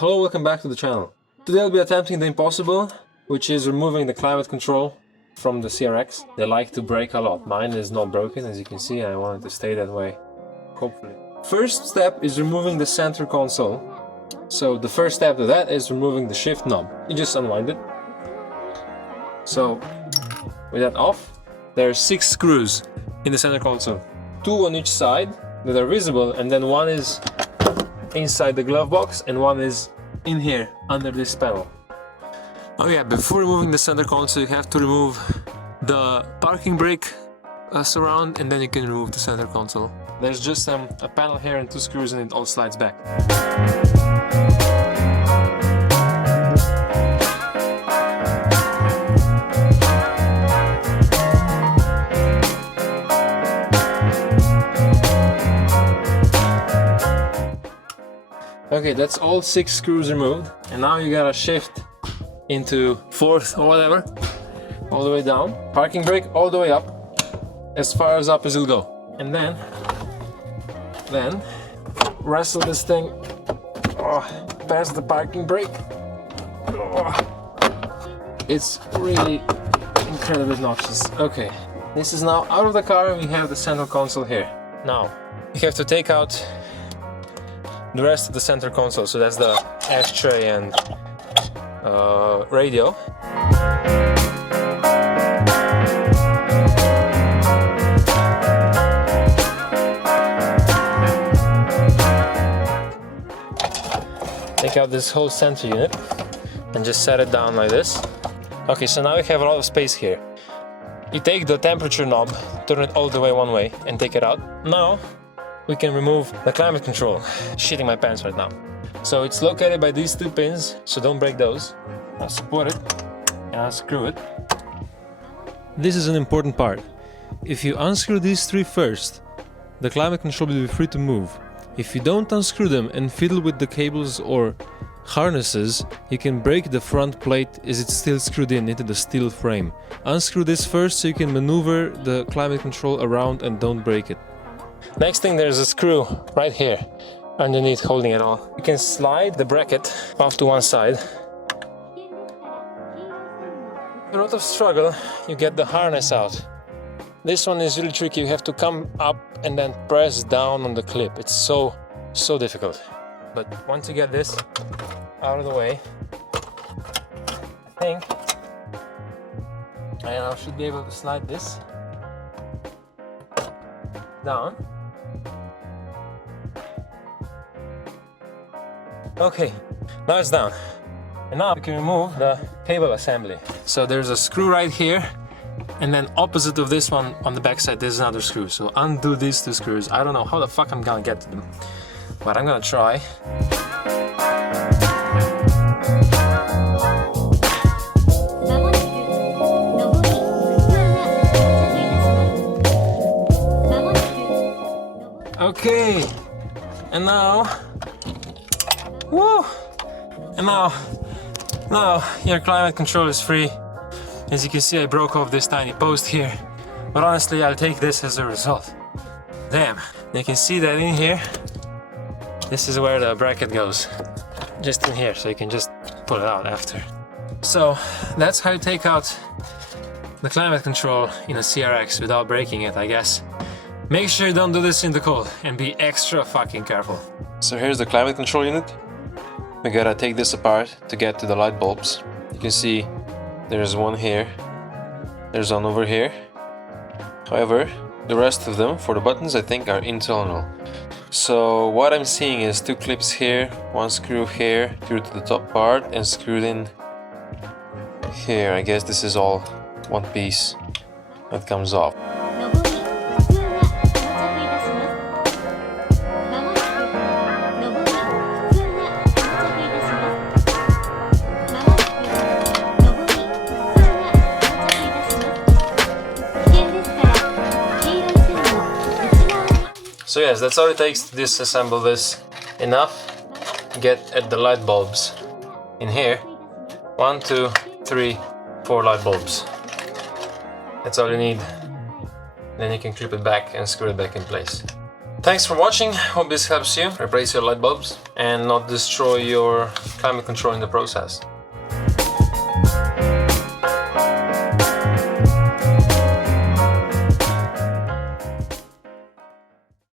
Hello, welcome back to the channel. Today I'll be attempting the impossible, which is removing the climate control from the CRX. They like to break a lot. Mine is not broken, as you can see, and I want it to stay that way, hopefully. First step is removing the center console. So the first step to that is removing the shift knob. You just unwind it. So with that off, there are 6 screws in the center console. 2 on each side that are visible, and then one is inside the glove box and one is in here under this panel. Oh yeah, before removing the center console you have to remove the parking brake surround, and then you can remove the center console. There's just a panel here and 2 screws and it all slides back. Okay, that's all 6 screws removed, and now you gotta shift into 4th or whatever, all the way down. Parking brake all the way up, as far as up as it'll go. And then wrestle this thing past the parking brake. It's really incredibly obnoxious. Okay, this is now out of the car and we have the center console here. Now, you have to take out the rest of the center console, so that's the ashtray and radio. Take out this whole center unit and just set it down like this. Okay, so now we have a lot of space here. You take the temperature knob, turn it all the way one way and take it out. Now we can remove the climate control. Shitting my pants right now. So it's located by these 2 pins, so don't break those. I'll support it and I'll screw it. This is an important part. If you unscrew these 3 first, the climate control will be free to move. If you don't unscrew them and fiddle with the cables or harnesses, you can break the front plate as it's still screwed in into the steel frame. Unscrew this first so you can maneuver the climate control around and don't break it. Next thing, there's a screw right here underneath holding it all. You can slide the bracket off to one side. With a lot of struggle, you get the harness out. This one is really tricky. You have to come up and then press down on the clip. It's so difficult. But once you get this out of the way, I think I now should be able to slide this down. Okay, now it's down. And now we can remove the cable assembly. So there's a screw right here, and then opposite of this one on the back side there's another screw. So undo these 2 screws. I don't know how the fuck I'm gonna get to them, but I'm gonna try. Okay, and now, woo! And now your climate control is free. As you can see, I broke off this tiny post here, but honestly I'll take this as a result. Damn, you can see that in here, this is where the bracket goes, just in here, so you can just pull it out after. So that's how you take out the climate control in a CRX without breaking it, I guess. Make sure you don't do this in the cold and be extra fucking careful. So here's the climate control unit. We gotta take this apart to get to the light bulbs. You can see there's one here, there's one over here. However, the rest of them for the buttons I think are internal. So what I'm seeing is 2 clips here, 1 screw here through to the top part and screwed in here. I guess this is all one piece that comes off. So yes, that's all it takes to disassemble this. Enough, get at the light bulbs. In here, 1, 2, 3, 4 light bulbs. That's all you need. Then you can clip it back and screw it back in place. Thanks for watching. Hope this helps you replace your light bulbs and not destroy your climate control in the process.